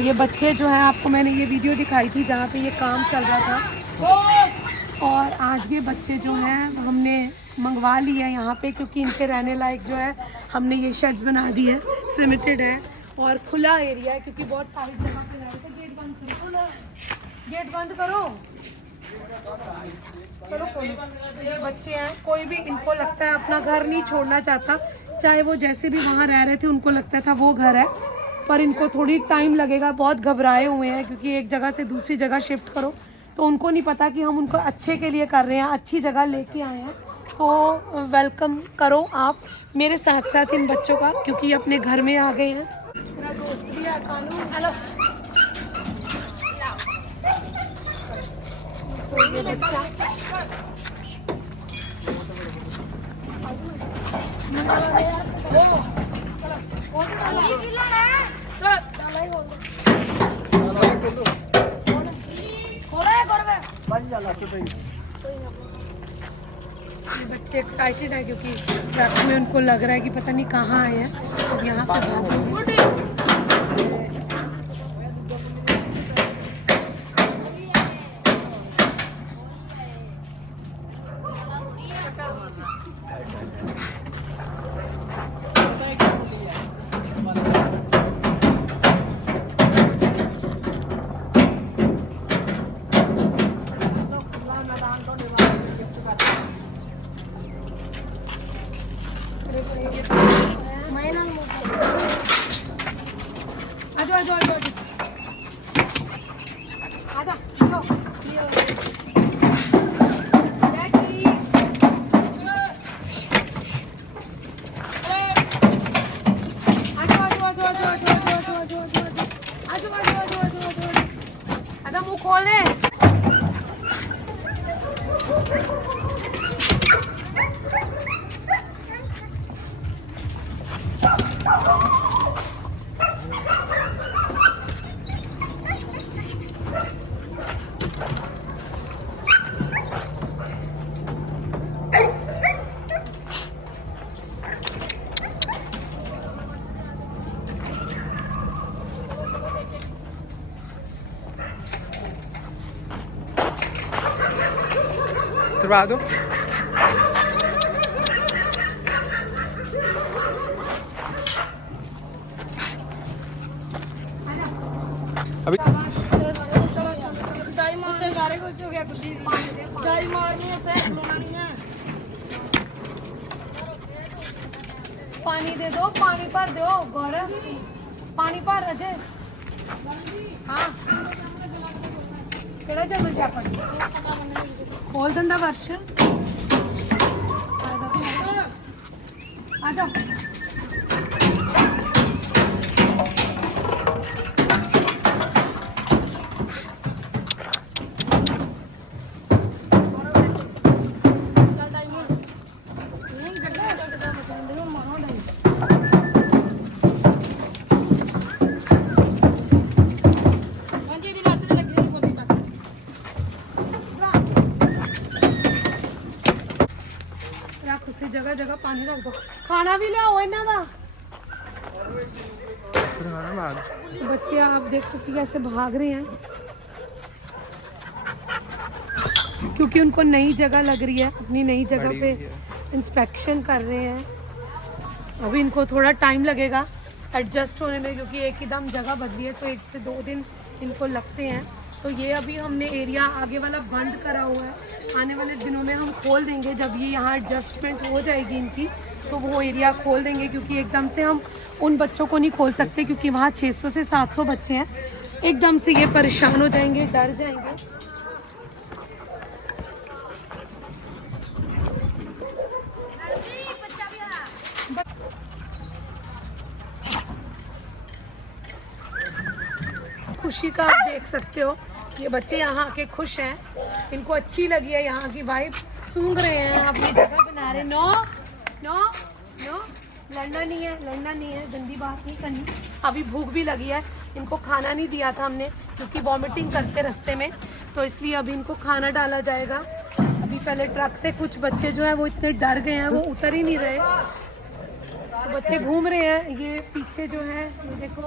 ये बच्चे जो हैं, आपको मैंने ये वीडियो दिखाई थी जहाँ पे ये काम चल रहा था, और आज ये बच्चे जो हैं हमने मंगवा लिए हैं यहाँ पे, क्योंकि इनके रहने लायक जो है हमने ये शेड्स बना दी है, सिमेंटेड है और खुला एरिया है, क्योंकि बहुत टाइट जगह पे लाए थे। गेट बंद करो, गेट बंद करो। चलो कोई, ये बच्चे हैं, कोई भी इनको लगता है अपना घर नहीं छोड़ना चाहता, चाहे वो जैसे भी वहाँ रह रहे थे उनको लगता था वो घर है, पर इनको थोड़ी टाइम लगेगा, बहुत घबराए हुए हैं, क्योंकि एक जगह से दूसरी जगह शिफ्ट करो तो उनको नहीं पता कि हम उनको अच्छे के लिए कर रहे हैं, अच्छी जगह लेके आए हैं। तो वेलकम करो आप मेरे साथ साथ इन बच्चों का, क्योंकि ये अपने घर में आ गए हैं। मेरा दोस्त भी है कानू, हेलो। तो ये बच्चा ये बच्चे एक्साइटेड है, क्योंकि ट्रक में उनको लग रहा है कि पता नहीं कहाँ आए हैं, यहाँ पे मुँह खोले। करवा दो। अभी पानी दे दो, पानी भर दो गौरव, पानी भर अजय। हाँ केड़ा जर्मन शेफर्ड खोल दंदा वर्ष आ जाओ। जगह जगह पानी रख दो, खाना भी लाओ इन्हां दा। बच्चे आप देखो कि कैसे भाग रहे हैं, क्योंकि उनको नई जगह लग रही है, अपनी नई जगह पे इंस्पेक्शन कर रहे हैं। अभी इनको थोड़ा टाइम लगेगा एडजस्ट होने में, क्योंकि एक एकदम जगह बदली है, तो 1 से 2 दिन इनको लगते हैं। तो ये अभी हमने एरिया आगे वाला बंद करा हुआ है, आने वाले दिनों में हम खोल देंगे, जब ये यहाँ एडजस्टमेंट हो जाएगी इनकी तो वो एरिया खोल देंगे, क्योंकि एकदम से हम उन बच्चों को नहीं खोल सकते, क्योंकि वहाँ 600 से 700 बच्चे हैं, एकदम से ये परेशान हो जाएंगे, डर जाएंगे। खुशी का आप देख सकते हो, ये बच्चे यहाँ आके खुश हैं, इनको अच्छी लगी है यहाँ की वाइब, सूंघ रहे हैं, अपनी जगह बना रहे हैं। नो नो नो, लड़ना नहीं है, लड़ना नहीं है, गंदी बात नहीं करनी। अभी भूख भी लगी है, इनको खाना नहीं दिया था हमने, क्योंकि वॉमिटिंग करते रास्ते में, तो इसलिए अभी इनको खाना डाला जाएगा। अभी पहले ट्रक से कुछ बच्चे जो है वो इतने डर गए हैं, वो उतर ही नहीं रहे, तो बच्चे घूम रहे हैं। ये पीछे जो है ये देखो,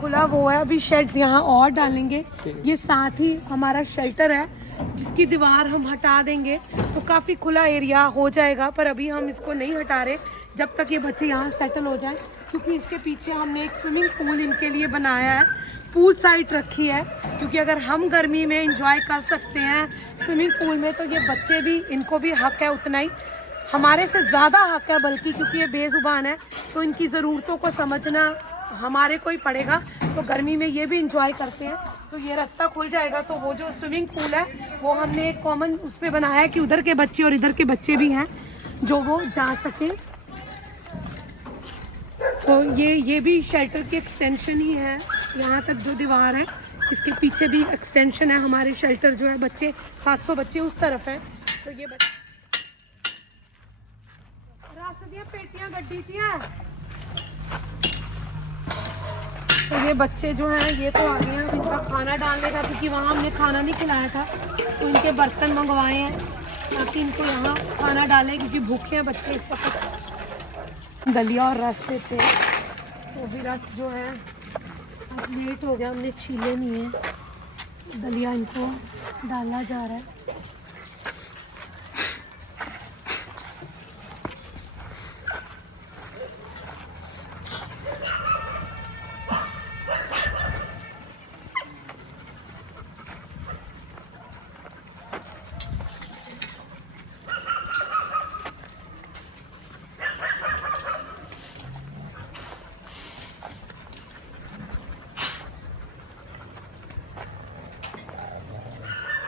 खुला वो है, अभी शेड्स यहाँ और डालेंगे। ये साथ ही हमारा शेल्टर है जिसकी दीवार हम हटा देंगे तो काफ़ी खुला एरिया हो जाएगा, पर अभी हम इसको नहीं हटा रहे जब तक ये बच्चे यहाँ सेटल हो जाए, क्योंकि इसके पीछे हमने एक स्विमिंग पूल इनके लिए बनाया है, पूल साइड रखी है, क्योंकि अगर हम गर्मी में इंजॉय कर सकते हैं स्विमिंग पूल में तो ये बच्चे भी, इनको भी हक है उतना ही, हमारे से ज़्यादा हक है बल्कि, क्योंकि ये बेज़ुबान है तो इनकी ज़रूरतों को समझना हमारे को ही पड़ेगा। तो गर्मी में ये भी इंजॉय करते हैं, तो ये रास्ता खुल जाएगा तो वो जो स्विमिंग पूल है वो हमने एक कॉमन उस पर बनाया है कि उधर के बच्चे और इधर के बच्चे भी हैं जो वो जा सकें। तो ये भी शेल्टर की एक्सटेंशन ही है, यहाँ तक जो दीवार है इसके पीछे भी एक्सटेंशन है। हमारे शेल्टर जो है बच्चे 700 बच्चे उस तरफ है, तो ये पेटियां गड्डी तो ये बच्चे जो हैं ये तो आ गए हैं। अब इनका खाना डालने का, क्योंकि वहाँ हमने खाना नहीं खिलाया था तो इनके बर्तन मंगवाए हैं ताकि इनको यहाँ खाना डालें, क्योंकि भूखे हैं बच्चे इस वक्त। दलिया और रस देते हैं, तो भी रस जो है अब लेट हो गया, हमने छीले नहीं है, दलिया इनको डाला जा रहा है।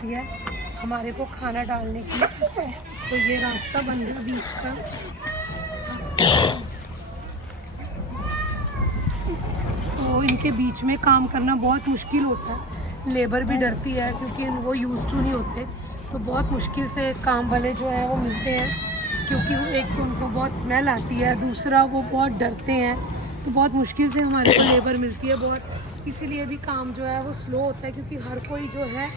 है हमारे को खाना डालने की, तो ये रास्ता बन गया बीच का। तो इनके बीच में काम करना बहुत मुश्किल होता है, लेबर भी डरती है क्योंकि वो यूज़ टू नहीं होते, तो बहुत मुश्किल से काम वाले जो है वो मिलते हैं, क्योंकि वो एक तो उनको बहुत स्मेल आती है, दूसरा वो बहुत डरते हैं, तो बहुत मुश्किल से हमारे को लेबर मिलती है बहुत, इसीलिए भी काम जो है वो स्लो होता है, क्योंकि हर कोई जो है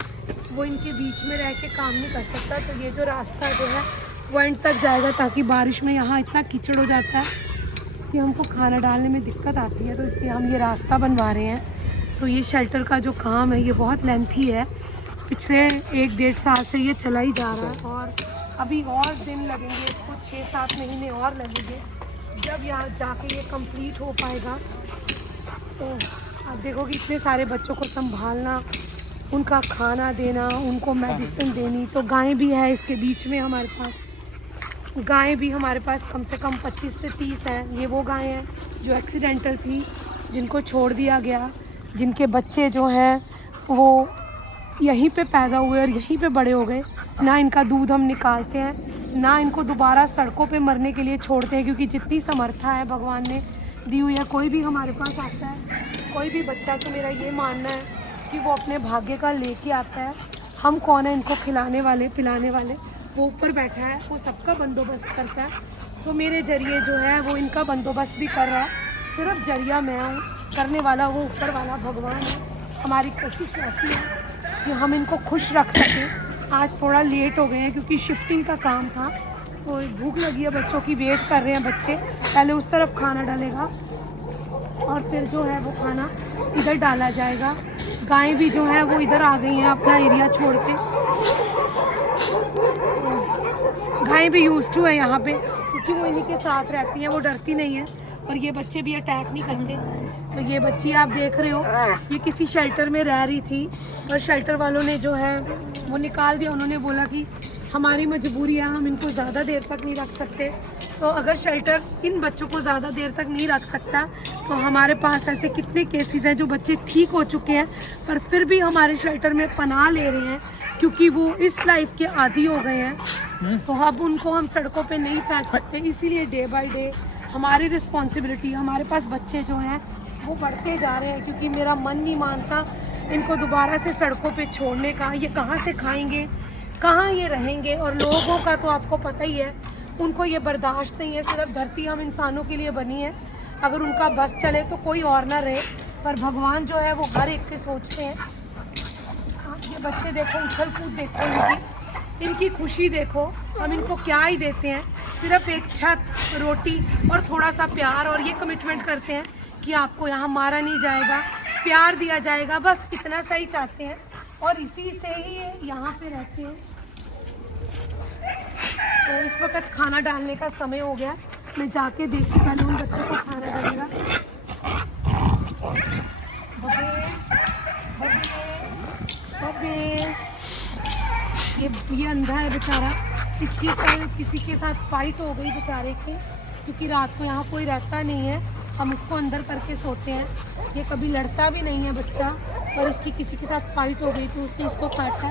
वो इनके बीच में रह के काम नहीं कर सकता। तो ये जो रास्ता जो है वो एंड तक जाएगा, ताकि बारिश में यहाँ इतना कीचड़ हो जाता है कि हमको खाना डालने में दिक्कत आती है, तो इसलिए हम ये रास्ता बनवा रहे हैं। तो ये शेल्टर का जो काम है ये बहुत लेंथी है, पिछले 1-1.5 साल से ये चला ही जा रहा है, और अभी और दिन लगेंगे इसको, 6-7 महीने और लगेंगे जब यहाँ जाके ये कंप्लीट हो पाएगा। तो आप देखो कि इतने सारे बच्चों को संभालना, उनका खाना देना, उनको मेडिसिन देनी, तो गायें भी है इसके बीच में हमारे पास, गायें भी हमारे पास कम से कम 25 से 30 हैं। ये वो गायें हैं जो एक्सीडेंटल थी, जिनको छोड़ दिया गया, जिनके बच्चे जो हैं वो यहीं पे पैदा हुए और यहीं पे बड़े हो गए, ना इनका दूध हम निकालते हैं, ना इनको दोबारा सड़कों पे मरने के लिए छोड़ते हैं, क्योंकि जितनी समर्था है भगवान ने दी हुई है, कोई भी हमारे पास आता है, कोई भी बच्चा, तो मेरा ये मानना है कि वो अपने भाग्य का लेके आता है। हम कौन है इनको खिलाने वाले पिलाने वाले, वो ऊपर बैठा है, वो सबका बंदोबस्त करता है, तो मेरे जरिए जो है वो इनका बंदोबस्त भी कर रहा है, सिर्फ जरिया मैं हूँ, करने वाला वो ऊपर वाला भगवान है। हमारी कोशिश रहती है कि हम इनको खुश रख सकें। आज थोड़ा लेट हो गए हैं क्योंकि शिफ्टिंग का काम था, तो भूख लगी है बच्चों की, वेट कर रहे हैं बच्चे, पहले उस तरफ खाना डालेगा और फिर जो है वो खाना इधर डाला जाएगा। गायें भी जो है वो इधर आ गई हैं अपना एरिया छोड़ के, गायें भी यूज टू है यहाँ पे, क्योंकि वो इन्हीं के साथ रहती हैं, वो डरती नहीं है, और ये बच्चे भी अटैक नहीं करते। तो ये बच्ची आप देख रहे हो, ये किसी शेल्टर में रह रही थी और शेल्टर वालों ने जो है वो निकाल दिया, उन्होंने बोला कि हमारी मजबूरी है, हम इनको ज़्यादा देर तक नहीं रख सकते। तो अगर शेल्टर इन बच्चों को ज़्यादा देर तक नहीं रख सकता, तो हमारे पास ऐसे कितने केसेस हैं जो बच्चे ठीक हो चुके हैं पर फिर भी हमारे शेल्टर में पनाह ले रहे हैं, क्योंकि वो इस लाइफ के आदी हो गए हैं। तो अब उनको हम सड़कों पे नहीं फेंक सकते, इसीलिए डे बाय डे हमारी रिस्पॉन्सिबिलिटी, हमारे पास बच्चे जो हैं वो बढ़ते जा रहे हैं, क्योंकि मेरा मन नहीं मानता इनको दोबारा से सड़कों पे छोड़ने का। ये कहाँ से खाएंगे, कहाँ ये रहेंगे, और लोगों का तो आपको पता ही है, उनको ये बर्दाश्त नहीं है। सिर्फ धरती हम इंसानों के लिए बनी है, अगर उनका बस चले तो कोई और ना रहे, पर भगवान जो है वो हर एक के सोचते हैं। ये बच्चे देखो, उछल कूद देखो, इनकी खुशी देखो, हम इनको क्या ही देते हैं, सिर्फ एक छत, रोटी और थोड़ा सा प्यार, और ये कमिटमेंट करते हैं कि आपको यहाँ मारा नहीं जाएगा, प्यार दिया जाएगा, बस इतना सही चाहते हैं और इसी से ही ये यहाँ पे रहते हैं। तो इस वक्त खाना डालने का समय हो गया, मैं जाके देखती पहले उन बच्चों को खाना डालेगा। ये अंधा है बेचारा, इसकी कल किसी के साथ फाइट हो गई बेचारे की, क्योंकि रात को यहाँ कोई रहता नहीं है, हम इसको अंदर करके सोते हैं। ये कभी लड़ता भी नहीं है बच्चा, पर इसकी किसी के साथ फाइट हो गई तो उसने इसको काटा,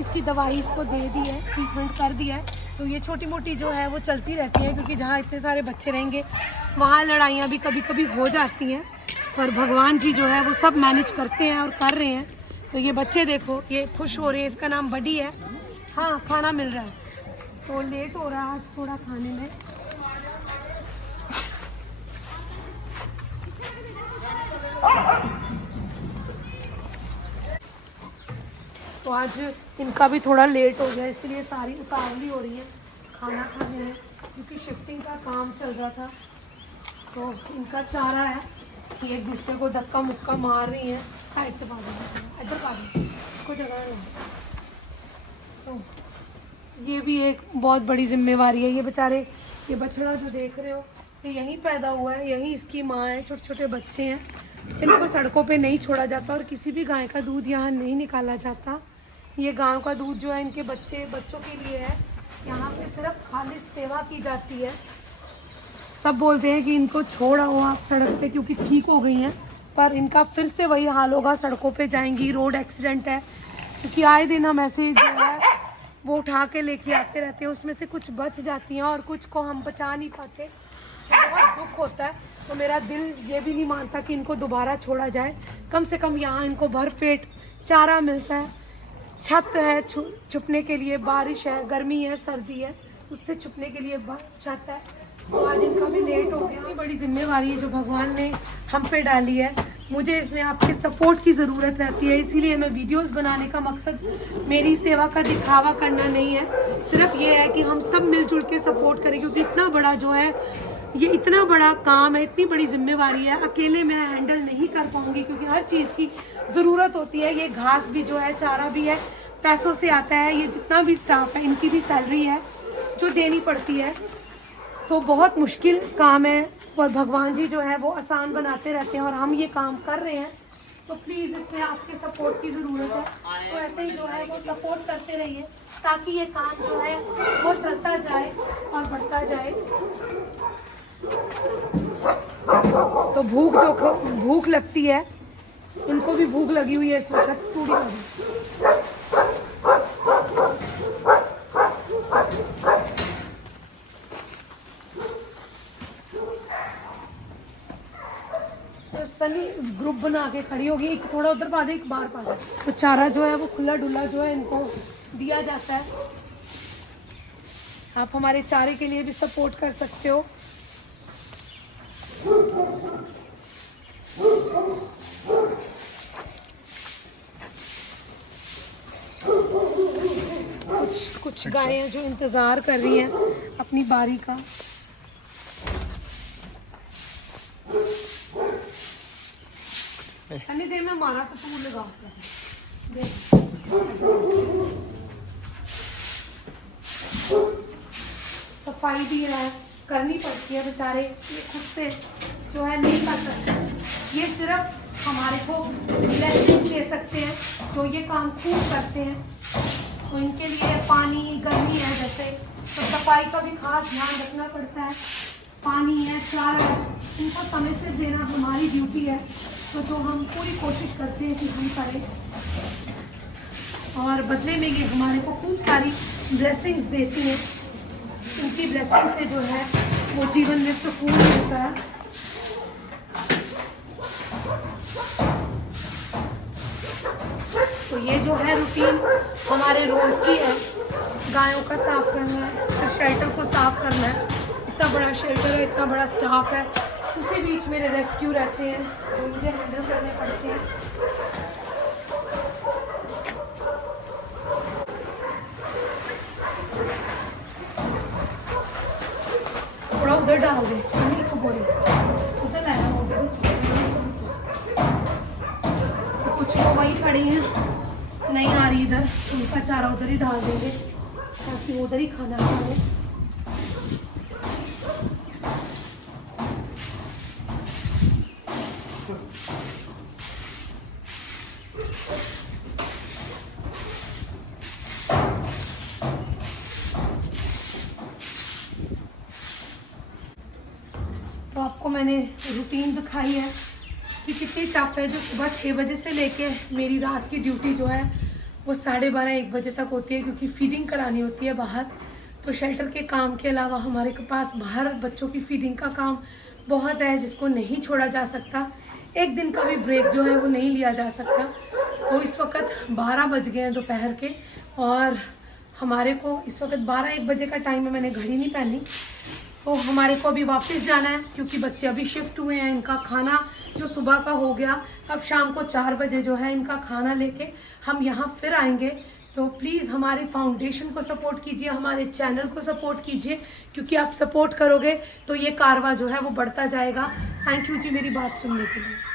इसकी दवाई इसको दे दी है, ट्रीटमेंट कर दिया है। तो ये छोटी मोटी जो है वो चलती रहती है, क्योंकि जहाँ इतने सारे बच्चे रहेंगे वहाँ लड़ाइयाँ भी कभी कभी हो जाती हैं, पर भगवान जी जो है वो सब मैनेज करते हैं और कर रहे हैं। तो ये बच्चे देखो, ये खुश हो रहे हैं, इसका नाम बडी है। हाँ, खाना मिल रहा है, तो लेट हो रहा है आज थोड़ा खाने में। तो आज इनका भी थोड़ा लेट हो गया, इसलिए सारी उतावली हो रही है खाना खाने में, क्योंकि शिफ्टिंग का काम चल रहा था। तो इनका चारा है कि एक दूसरे को धक्का मुक्का मार रही हैं। साइड पे पा दो, इधर पा दो, इसको जगह नहीं। तो ये भी एक बहुत बड़ी जिम्मेवारी है। ये बेचारे, ये बछड़ा जो देख रहे हो, ये यहीं पैदा हुआ है, यहीं इसकी माँ है, छोटे छोटे बच्चे हैं। इनको सड़कों पे नहीं छोड़ा जाता और किसी भी गाय का दूध यहाँ नहीं निकाला जाता। ये गायों का दूध जो है इनके बच्चों के लिए है। यहाँ पे सिर्फ खालिश सेवा की जाती है। सब बोलते हैं कि इनको छोड़ आओ आप सड़क पे, क्योंकि ठीक हो गई हैं, पर इनका फिर से वही हाल होगा, सड़कों पे जाएंगी। रोड एक्सीडेंट है, क्योंकि आए दिन हम ऐसे जो है वो उठा के लेके आते रहते हैं, उसमें से कुछ बच जाती हैं और कुछ को हम बचा नहीं पाते। तो बहुत दुख होता है। तो मेरा दिल ये भी नहीं मानता कि इनको दोबारा छोड़ा जाए। कम से कम यहाँ इनको भर पेट चारा मिलता है, छत है छुपने के लिए, बारिश है, गर्मी है, सर्दी है, उससे छुपने के लिए छत है। तो आज इनका भी लेट हो गया। इतनी बड़ी जिम्मेवारी है जो भगवान ने हम पे डाली है, मुझे इसमें आपके सपोर्ट की ज़रूरत रहती है। इसीलिए मैं वीडियोस बनाने का मकसद मेरी सेवा का दिखावा करना नहीं है, सिर्फ ये है कि हम सब मिलजुल के सपोर्ट करें, क्योंकि इतना बड़ा जो है, ये इतना बड़ा काम है, इतनी बड़ी जिम्मेवारी है, अकेले मैं हैंडल नहीं कर पाऊँगी, क्योंकि हर चीज़ की ज़रूरत होती है। ये घास भी जो है, चारा भी है, पैसों से आता है। ये जितना भी स्टाफ है, इनकी भी सैलरी है जो देनी पड़ती है। तो बहुत मुश्किल काम है, और भगवान जी जो है वो आसान बनाते रहते हैं, और हम ये काम कर रहे हैं। तो प्लीज़ इसमें आपके सपोर्ट की ज़रूरत है। तो ऐसे ही जो है वो सपोर्ट करते रहिए, ताकि ये काम जो है वो चलता जाए और बढ़ता जाए। तो भूख लगती है, इनको भी भूख लगी हुई है इस वक्त पूरी तरह। तो सनी ग्रुप बना के खड़ी होगी, एक थोड़ा उधर पा दे, एक बाहर पा दे। तो चारा जो है वो खुला डुला जो है इनको दिया जाता है। आप हमारे चारे के लिए भी सपोर्ट कर सकते हो। कुछ गायें जो इंतज़ार कर रही हैं अपनी बारी का। सनी दे में मारा तो तू लगा दे। सफाई भी है, करनी पड़ती है, बेचारे ये खुद से जो है नहीं कर सकते। ये सिर्फ हमारे को ब्लेसिंग दे सकते हैं, तो ये काम खूब करते हैं। तो इनके लिए पानी, गर्मी है जैसे, तो सफाई का भी खास ध्यान रखना पड़ता है। पानी है, चारा है, इनको समय से देना हमारी ड्यूटी है। तो जो हम पूरी कोशिश करते हैं कि हम करें, और बदले में ये हमारे को खूब सारी ब्लेसिंग्स देती हैं। उनकी ब्लेसिंग से जो है वो जीवन में सुकून मिलता है। तो ये जो है रूटीन हमारे रोज़ की है। गायों का साफ़ करना है, फिर शेल्टर को साफ़ करना है। इतना बड़ा शेल्टर है, इतना बड़ा स्टाफ है, उसी बीच मेरे रेस्क्यू रहते हैं, तो मुझे हैंडल करने पड़ते हैं। थोड़ा उधर डालोगे, को बोले उधर लाया होगे। वही पड़ी हैं, नहीं आ रही इधर, उनका चारा उधर ही डाल देंगे ताकि वो उधर ही खाना खाए। तो आपको मैंने रूटीन दिखाई है कि कितनी टफ है। जो सुबह 6 बजे से लेके मेरी रात की ड्यूटी जो है वो 12:30-1 बजे तक होती है, क्योंकि फीडिंग करानी होती है बाहर। तो शेल्टर के काम के अलावा हमारे के पास बाहर बच्चों की फीडिंग का काम बहुत है, जिसको नहीं छोड़ा जा सकता। एक दिन का भी ब्रेक जो है वो नहीं लिया जा सकता। तो इस वक्त 12 बज गए हैं दोपहर के, और हमारे को इस वक्त 12-1 बजे का टाइम है। मैंने घड़ी नहीं पहनी। तो हमारे को अभी वापस जाना है, क्योंकि बच्चे अभी शिफ्ट हुए हैं। इनका खाना जो सुबह का हो गया, अब शाम को 4 बजे जो है इनका खाना लेके हम यहाँ फिर आएंगे। तो प्लीज़ हमारे फाउंडेशन को सपोर्ट कीजिए, हमारे चैनल को सपोर्ट कीजिए, क्योंकि आप सपोर्ट करोगे तो ये कारवां जो है वो बढ़ता जाएगा। थैंक यू जी मेरी बात सुनने के लिए।